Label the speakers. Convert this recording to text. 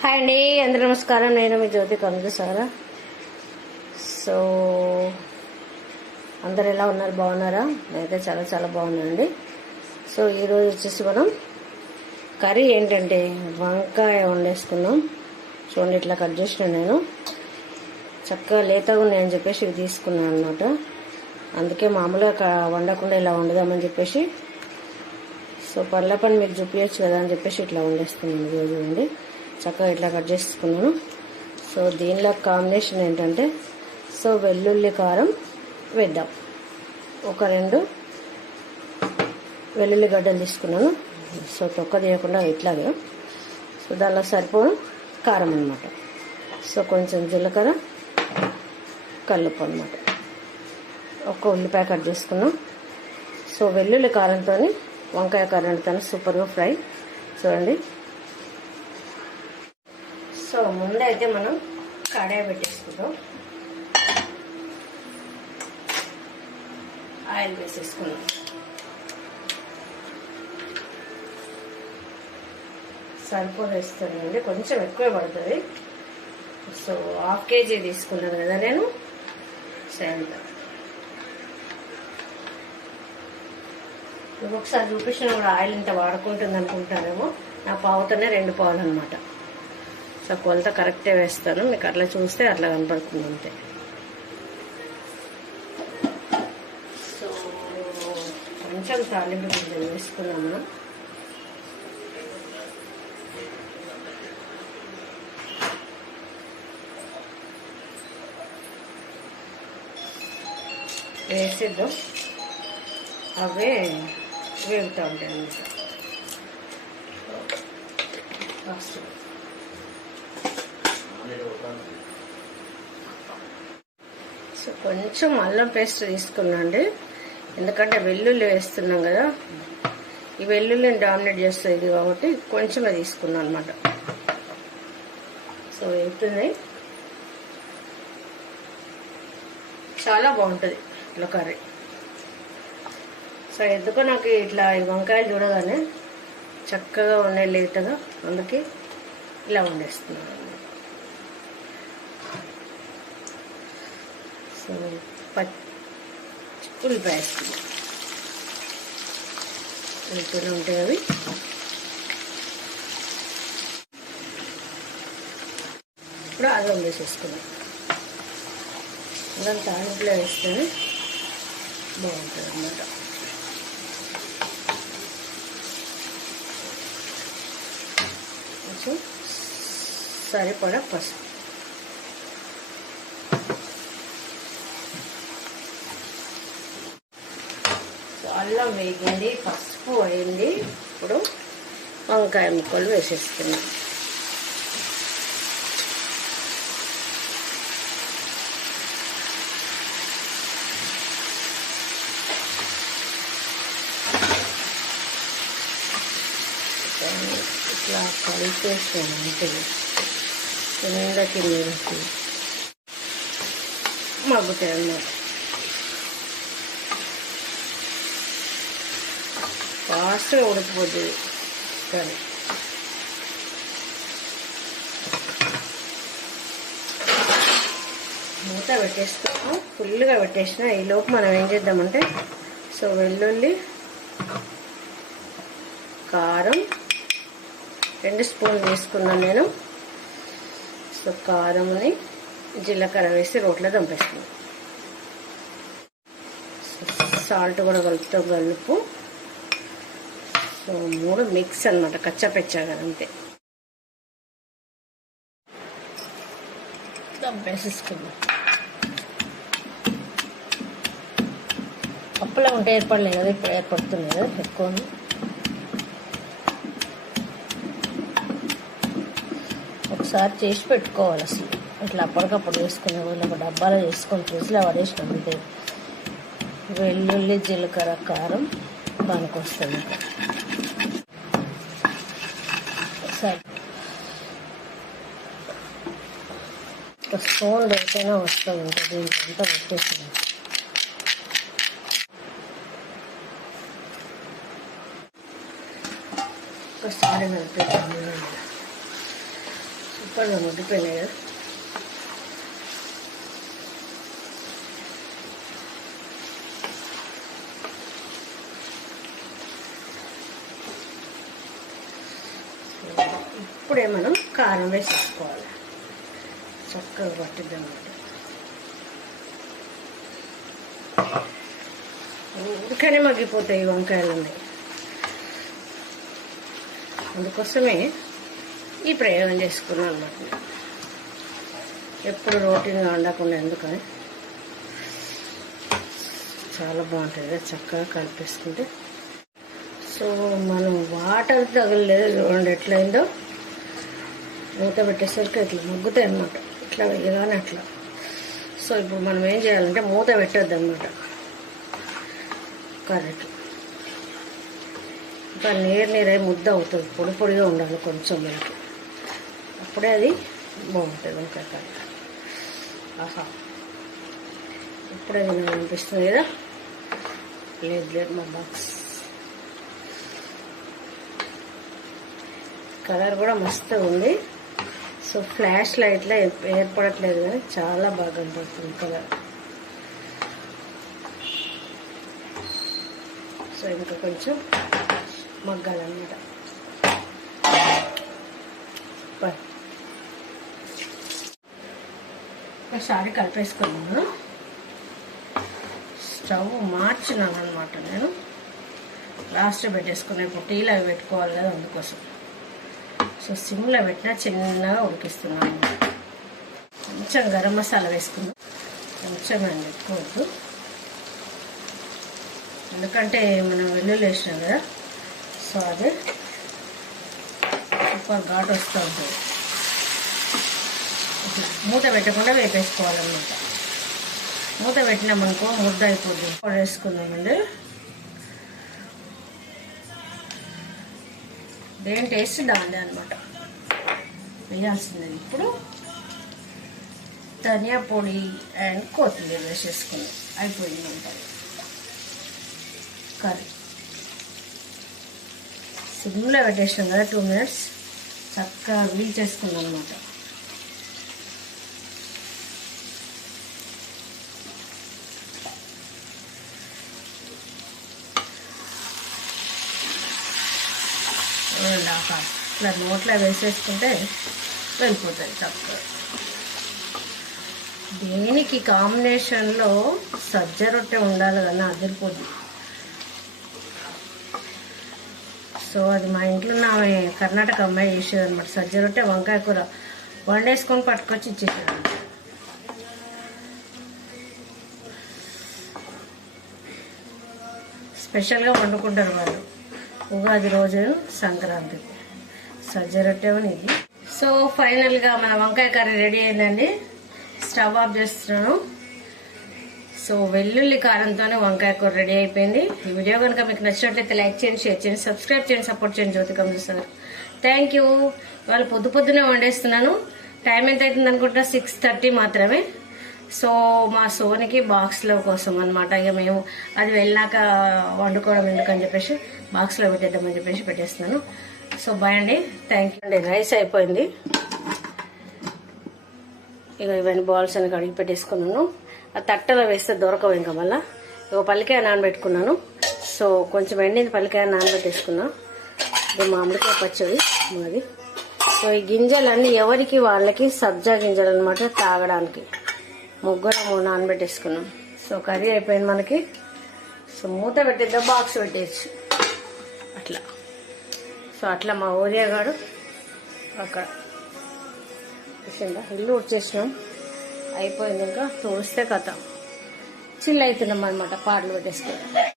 Speaker 1: Hi అండి అందరూ నమస్కారం. నేను మీ జ్యోతి కందు సారా. సో అందరు ఎలా ఉన్నారు? బాగున్నారా? నేనైతే చాలా చాలా బాగున్నానండి. సో ఈరోజు వచ్చేసి మనం కర్రీ ఏంటంటే వంకాయ వండేసుకున్నాం. చూడండి ఇట్లా కట్ చేసిన నేను. చక్కగా లేతగా ఉన్నాయని చెప్పేసి ఇవి తీసుకున్నాను అనమాట అందుకే మామూలుగా వండకుండా ఇలా వండుదామని చెప్పేసి. సో పళ్ళ పని మీకు చూపించచ్చు కదా అని చెప్పేసి ఇట్లా వండేస్తున్నాను ఈరోజు అండి. చక్కగా ఇట్లా కట్ చేసుకున్నాను సో దీనిలో కాంబినేషన్ ఏంటంటే సో వెల్లుల్లి కారం వేద్దాం. ఒక రెండు వెల్లుల్లి గడ్డలు తీసుకున్నాను. సో తొక్క తీయకుండా ఇట్లాగే. సో దానిలో సరిపోను కారం అనమాట సో కొంచెం జీలకర్ర కల్లుపు అనమాట ఒక ఉల్లిపాయ కట్ చేసుకున్నాం. సో వెల్లుల్లి కారంతో వంకాయ కర్రీ సూపర్గా ఫ్రై. చూడండి. సో ముందైతే మనం కడాయి పెట్టేసుకుందాం. ఆయిల్ వేసేసుకుందాం. సరిపోదు వేస్తానండి కొంచెం ఎక్కువ పడుతుంది. సో హాఫ్ కేజీ తీసుకున్నాను కదా నేను. సేమ్ ఒకసారి చూపించిన కూడా ఆయిల్ ఇంత వాడుకుంటుంది అనుకుంటారేమో. నా పావుతోనే రెండు పావులు అనమాట సో కొలత కరెక్టే వేస్తాను. మీకు అట్లా చూస్తే అట్లా కనపడుతుంది అంతే. సో కొంచెం తాలింపు కొంచెం వేసుకున్నాం మనం వేసేద్దాం. అవే వేగుతూ ఉంటాయి అన్నమాట. ఫస్ట్ సో కొంచెం అల్లం పేస్ట్ తీసుకున్నాండి. ఎందుకంటే వెల్లుల్లి వేస్తున్నాం కదా. ఈ వెల్లుల్లిని డామినేట్ చేస్తుంది కాబట్టి కొంచెమే తీసుకున్నాను అనమాట సో వెళ్తుంది చాలా బాగుంటుంది ఇట్లా కర్రీ. సో ఎందుకో నాకు ఇట్లా ఈ వంకాయలు చూడగానే చక్కగా ఉన్నాయి లేటుగా అందుకే ఇలా వండేస్తున్నాను. సో పచ్చి ఉల్లిపాయ వేస్తున్నాం ఉంటాయి అవి. ఇప్పుడు అల్లం వేసేసుకున్నాం అల్లం తాంట్లో వేస్తేనే బాగుంటుంది అన్నమాట సరిపడా పసుపు సో అల్లం వేగింది పసుపు అయింది ఇప్పుడు వంకాయ ముక్కలు వేసేస్తున్నాం ఇట్లా కలిపేసాను అంటే కిందకి నీళ్ళకి మగ్గుతాయి అన్నమాట. ఫాస్ట్గా ఉడికిపోతుంది కానీ మూత పెట్టేస్తాము ఫుల్గా పెట్టేసిన ఈ లోపు మనం ఏం చేద్దామంటే సో వెల్లుల్లి కారం రెండు స్పూన్లు తీసుకున్నాను నేను. సో కారంని జీలకర్ర వేసి రోట్లో దంపేస్తాను సాల్ట్ కూడా కలుపుతో కలుపు. మూడు మిక్స్ అనమాట కచ్చాపెచ్చాగా కదా అంతే. దంపేసేసుకుందాం అప్పులా ఉంటే ఏర్పడలేదు కదా ఇప్పుడు ఏర్పడుతుంది కదా ఎక్కువ ఒకసారి చేసి పెట్టుకోవాలి అసలు. ఇట్లా అప్పటికప్పుడు వేసుకునే వాళ్ళు ఒక డబ్బాలో చేసుకొని ఫ్రిడ్జ్లో పడేసినాం అంతే. వెల్లుల్లి జీలకర్ర కారం దానికి వస్తుంది సరే ఒక స్పూన్ పెడితేనే వస్తుంది ఇంకా దీనికి అంతా పెట్టేసింది ఒకసారి కలిపేద్దాం కొంచెం ఉడిపోయినాయి కదా ఇప్పుడే మనం కారం వేసేసుకోవాలి. చక్కగా పట్టిద్దాం ఊరికనే మగ్గిపోతాయి వంకాయలు వంకాయలన్నీ. అందుకోసమే ఈ ప్రయోగం చేసుకున్నాను అనమాట ఎప్పుడు రోటీన్గా వండకుండా ఎందుకని? చాలా బాగుంటుంది చక్కగా కనిపిస్తుంది. సో మనం వాటర్ తగలలేదు చూడండి ఎట్లయిందో. మూత పెట్టేసరికి ఇట్లా ముగ్గుతాయి అన్నమాట. ఇట్లా వేయగానే అట్లా. సో ఇప్పుడు మనం ఏం చేయాలంటే మూత పెట్టద్దు అనమాట కర్రీకి ఇంకా నీరు నీరే ముద్ద అవుతుంది. పొడి పొడిగా ఉండాలి కొంచెం మనకి. అప్పుడే అది బాగుంటుంది వంకాయ కర్రీ ఆహా. ఇప్పుడే మనం అనిపిస్తుంది కదా? లేదు లేదు మా బాక్స్. కలర్ కూడా మస్తు ఉంది. సో ఫ్లాష్ లైట్లో ఏర్పడట్లేదు కానీ చాలా బాగా కనపడుతుంది కలర్. సో ఇంకా కొంచెం మగ్గాలన్నమాట. ప- ఒకసారి కలిపేసుకున్నాను స్టవ్ మార్చినాను అనమాట నేను. లాస్ట్ పెట్టేసుకున్నాను ఇప్పుడు టీలో అవి పెట్టుకోవాలి కదా అందుకోసం. సో సిమ్లో పెట్టినా చిన్నగా ఉడికిస్తున్నాను. కొంచెం గరం మసాలా వేసుకున్నాం కొంచెం అండి ఎక్కువ ఎందుకంటే మనం వెల్లుల్లి వేసినాం కదా సో అదే సూపర్ ఘాట్ వస్తూ ఉంటుంది మూత పెట్టకుండా వేపేసుకోవాలన్నమాట. మూత పెట్టినామనుకో ముద్ద అయిపోద్ది వేసుకుందామండి దేని టేస్ట్ డాలే అనమాట వేయాల్సింది ఇప్పుడు. ధనియా పొడి అండ్ కొత్తిమీర వేసేసుకుంది అయిపోయింది ఉంటుంది కర్రీ. సిమ్లో పెట్టేసాం కదా టూ మినిట్స్ చక్కగా వీల్ చేసుకున్నాం అనమాట దాకా ఇలా నోట్లో వేసేసుకుంటే వెళ్ళిపోతుంది చక్కగా దేనికి కాంబినేషన్లో సజ్జ రొట్టె ఉండాలి కానీ అదిరిపోద్ది. సో అది మా ఇంట్లో ఉన్న ఆమె కర్ణాటక అమ్మాయి చేసేది అనమాట సజ్జ రొట్టె వంకాయ కూర. వండేసుకొని పట్టుకొచ్చి ఇచ్చేసేది. స్పెషల్గా వండుకుంటారు వాళ్ళు. ఉగాది రోజు సంక్రాంతి. సజ్జ రొట్టె ఇది సో ఫైనల్గా మన వంకాయ కర్రీ రెడీ అయిందండి. స్టవ్ ఆఫ్ చేస్తున్నాను. సో వెల్లుల్లి కారంతోనే వంకాయ కూర రెడీ అయిపోయింది. ఈ వీడియో కనుక మీకు నచ్చినట్లయితే లైక్ చేయండి షేర్ చేయండి సబ్స్క్రైబ్ చేయండి సపోర్ట్ చేయండి జ్యోతికం చూస్తారు థ్యాంక్ యూ. వాళ్ళు పొద్దు పొద్దునే వండేస్తున్నాను. టైం ఎంత అవుతుంది అనుకుంటా సిక్స్ థర్టీ మాత్రమే. సో మా సోనికి బాక్స్లో కోసం అనమాట ఇక మేము అది వెళ్ళాక వండుకోవడం ఎందుకని చెప్పేసి బాక్స్లో పెట్టేద్దామని చెప్పేసి పెట్టేస్తున్నాను. సో బాయ్ అండి. థ్యాంక్ యూ అండి రైస్ అయిపోయింది. ఇక ఇవన్నీ బాల్స్ అని కడిగి పెట్టేసుకున్నాను. ఆ తట్టలో వేస్తే దొరకవు ఇంకా మళ్ళీ. ఇక పల్లికాయ నానబెట్టుకున్నాను. సో కొంచెం ఎండింది పల్లికాయ నానబెట్టేసుకున్నా. ఇది మామిడికాయ పచ్చడి మాది. సో ఈ గింజలన్నీ ఎవరికి వాళ్ళకి సబ్జా గింజలు అనమాట తాగడానికి. ముగ్గురము నానబెట్టేసుకున్నాం. సో కర్రీ అయిపోయింది మనకి. సో మూత పెట్టేద్దాం బాక్స్ పెట్టేయచ్చు. అట్లా. సో అట్లా మా ఊరియాగాడు అక్కడ చూసిందా ఇల్లు వచ్చేసినాం అయిపోయింది ఇంకా. చూస్తే కథ. చిల్ అవుతున్నాం అనమాట పాటలు పెట్టేసుకొని.